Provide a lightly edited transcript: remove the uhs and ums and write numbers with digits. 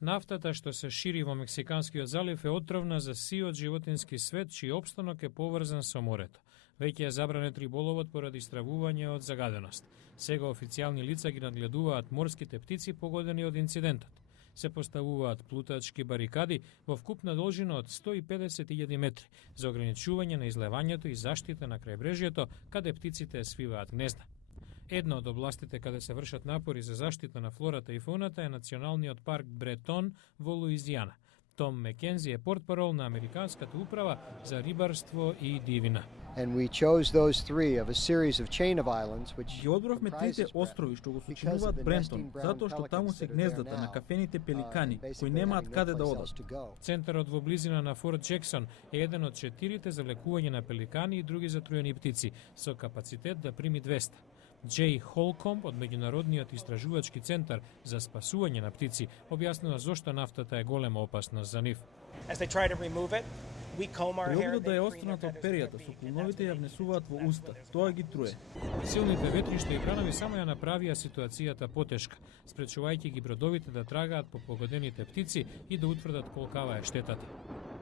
Нафтата што се шири во Мексиканскиот залив е отровна за сиот животински свет, чиј опстанок е поврзан со морето. Веќе е забранет риболовот поради стравување од загаденост. Сега официјални лица ги надгледуваат морските птици погодени од инцидентот. Се поставуваат плутачки барикади во вкупна должина од 150.000 метри за ограничување на излевањето и заштита на крајбрежјето каде птиците свиваат гнезда. Една од областите каде се вршат напори за заштита на флората и фауната е Националниот парк Бретон во Луизијана. Том Мекензи е портпарол на Американската управа за рибарство и дивина. Ги одбравме трите острови што го сочинуваат Брентон, затоа што таму се гнездата на кафените пеликани, кои немаат каде да одат. Центарот во близина на Форт Джексон е еден од 4 за лекување на пеликани и други затруени птици, со капацитет да прими 200. Джей Холкомб од Меѓународниот истражувачки центар за спасување на птици објаснува зошто нафтата е голема опасност за нив. Природата да е остранат од перијата, со клоновите ја внесуваат во уста, тоа ги труе. Силните ветришта и кранови само ја направија ситуацијата потешка, спречувајќи ги бродовите да трагаат по погодените птици и да утврдат колкава е штетата.